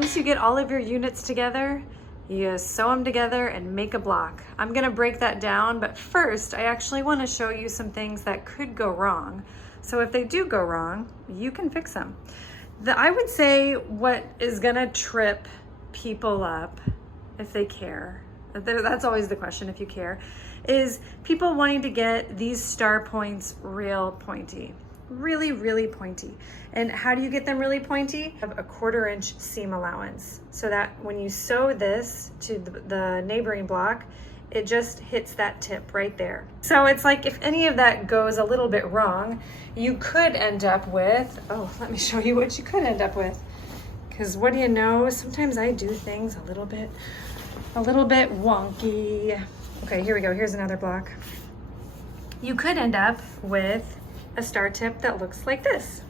once you get all of your units together, you sew them together and make a block. I'm gonna break that down, but first I actually wanna show you some things that could go wrong. So if they do go wrong, you can fix them. I would say what is gonna trip people up, if they care, that's always the question, if you care, is people wanting to get these star points real pointy. Really, really pointy. And how do you get them really pointy? Have a 1/4 inch seam allowance so that when you sew this to the neighboring block, it just hits that tip right there. So it's like if any of that goes a little bit wrong, you could end up with, oh, let me show you what you could end up with. Because what do you know? Sometimes I do things a little bit wonky. Okay, here we go. Here's another block. You could end up with a star tip that looks like this.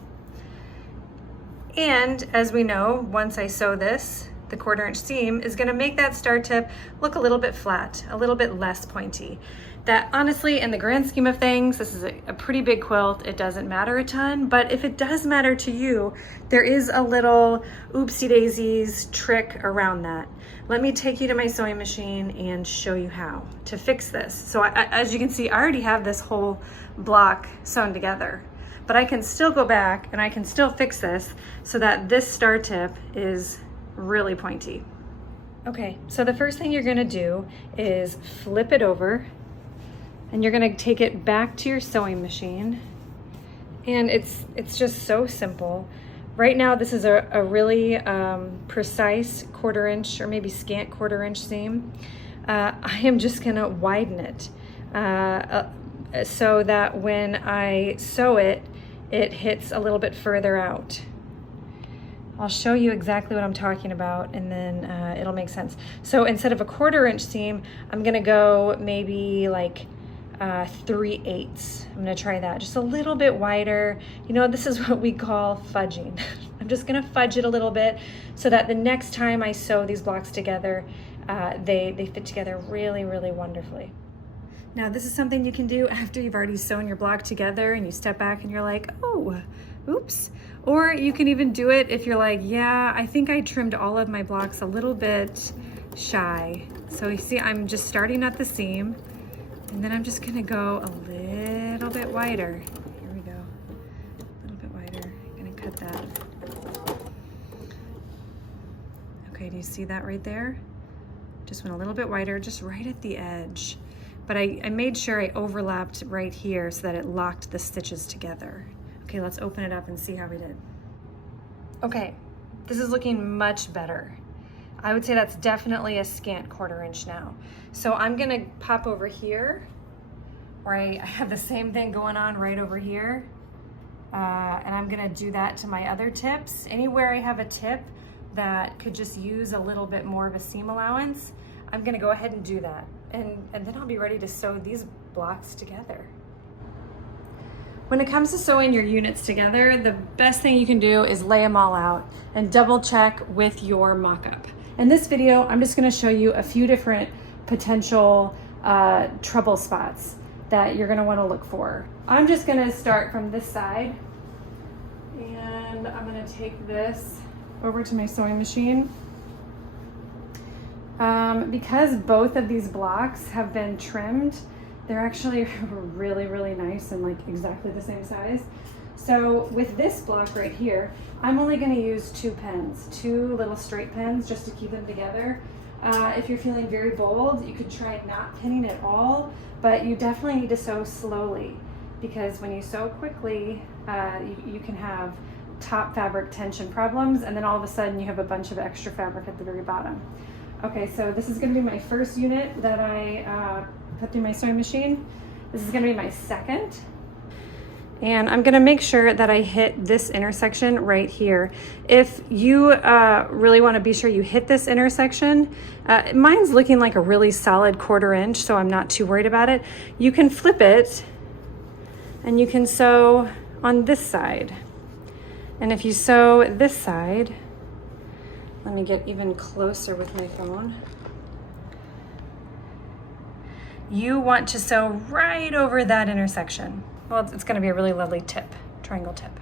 And as we know, once I sew this, the 1/4 inch seam is gonna make that star tip look a little bit flat, a little bit less pointy. That honestly, in the grand scheme of things, this is a pretty big quilt. It doesn't matter a ton, but if it does matter to you, there is a little oopsie daisies trick around that. Let me take you to my sewing machine and show you how to fix this. So as you can see, I already have this whole block sewn together, but I can still go back and I can still fix this so that this star tip is really pointy. Okay, so the first thing you're gonna do is flip it over and you're gonna take it back to your sewing machine. And it's just so simple. Right now, this is a really precise 1/4 inch or maybe scant 1/4 inch seam. I am just gonna widen it so that when I sew it, it hits a little bit further out. I'll show you exactly what I'm talking about and then it'll make sense. So instead of a 1/4 inch seam, I'm gonna go maybe like 3/8. I'm gonna try that, just a little bit wider. You know, this is what we call fudging. I'm just gonna fudge it a little bit so that the next time I sew these blocks together, they fit together really, really wonderfully. Now this is something you can do after you've already sewn your block together and you step back and you're like, oh, oops. Or you can even do it if you're like, yeah, I think I trimmed all of my blocks a little bit shy. So you see, I'm just starting at the seam and then I'm just gonna go a little bit wider. Here we go, a little bit wider. I'm gonna cut that. Okay, do you see that right there? Just went a little bit wider, just right at the edge. But I made sure I overlapped right here so that it locked the stitches together. Okay, let's open it up and see how we did. Okay, this is looking much better. I would say that's definitely a scant 1/4 inch now. So I'm gonna pop over here, where I have the same thing going on right over here. And I'm gonna do that to my other tips. Anywhere I have a tip that could just use a little bit more of a seam allowance, I'm gonna go ahead and do that. And then I'll be ready to sew these blocks together. When it comes to sewing your units together, the best thing you can do is lay them all out and double check with your mock-up. In this video, I'm just gonna show you a few different potential trouble spots that you're gonna wanna look for. I'm just gonna start from this side and I'm gonna take this over to my sewing machine. Because both of these blocks have been trimmed, they're actually really, really nice and like exactly the same size. So with this block right here, I'm only gonna use 2 pens, 2 little straight pens just to keep them together. If you're feeling very bold, you could try not pinning at all, but you definitely need to sew slowly because when you sew quickly, you can have top fabric tension problems and then all of a sudden you have a bunch of extra fabric at the very bottom. Okay, so this is gonna be my first unit that I put through my sewing machine. This is gonna be my second. And I'm gonna make sure that I hit this intersection right here. If you really wanna be sure you hit this intersection, mine's looking like a really solid 1/4 inch, so I'm not too worried about it. You can flip it and you can sew on this side. And if you sew this side, let me get even closer with my phone. You want to sew right over that intersection. Well, it's gonna be a really lovely tip, triangle tip.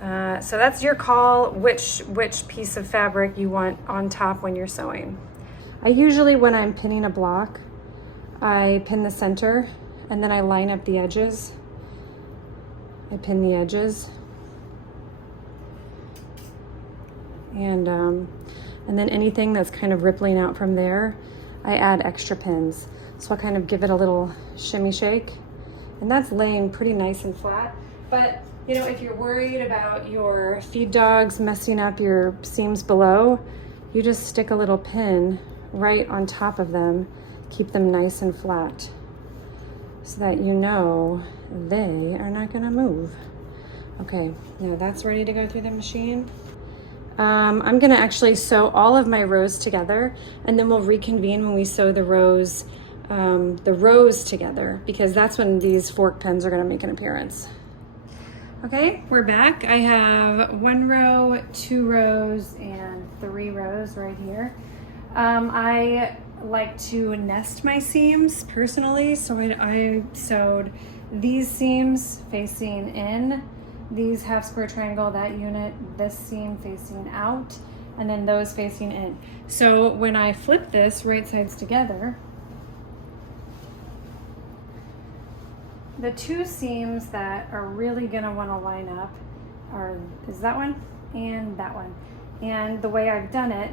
So that's your call, which piece of fabric you want on top when you're sewing. I usually, when I'm pinning a block, I pin the center and then I line up the edges. I pin the edges. And then anything that's kind of rippling out from there, I add extra pins. So I kind of give it a little shimmy shake. And that's laying pretty nice and flat. But you know, if you're worried about your feed dogs messing up your seams below, you just stick a little pin right on top of them, keep them nice and flat so that you know they are not gonna move. Okay, now that's ready to go through the machine. I'm gonna actually sew all of my rows together, and then we'll reconvene when we sew the rows together, because that's when these fork pins are gonna make an appearance. Okay, we're back. I have 1 row, 2 rows, and 3 rows right here. I like to nest my seams personally, so I sewed these seams facing in, these half square triangle, that unit, this seam facing out, and then those facing in. So when I flip this right sides together, the 2 seams that are really gonna wanna line up is that one and that one. And the way I've done it,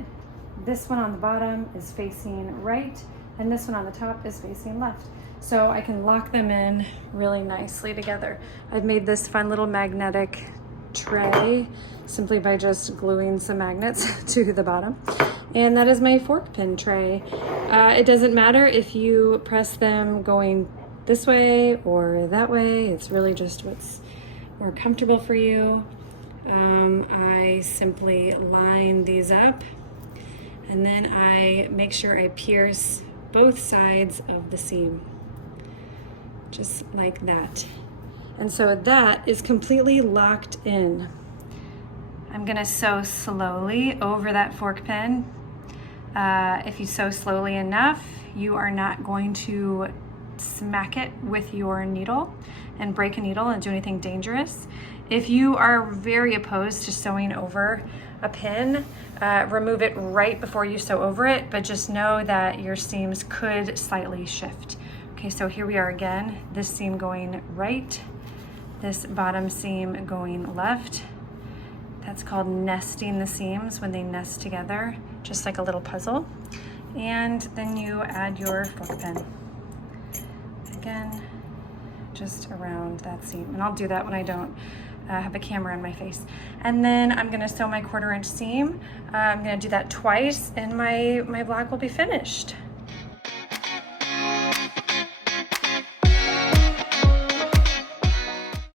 this one on the bottom is facing right, and this one on the top is facing left. So I can lock them in really nicely together. I've made this fun little magnetic tray simply by just gluing some magnets to the bottom. And that is my fork pin tray. It doesn't matter if you press them going this way or that way. It's really just what's more comfortable for you. I simply line these up, and then I make sure I pierce both sides of the seam, just like that. And so that is completely locked in. I'm gonna sew slowly over that fork pin. If you sew slowly enough, you are not going to smack it with your needle and break a needle and do anything dangerous. If you are very opposed to sewing over a pin, remove it right before you sew over it, but just know that your seams could slightly shift. Okay, so here we are again, this seam going right, this bottom seam going left. That's called nesting the seams, when they nest together, just like a little puzzle. And then you add your fork pin. Again, just around that seam. And I'll do that when I don't have a camera in my face. And then I'm gonna sew my 1/4 inch seam. I'm gonna do that twice, and my block will be finished.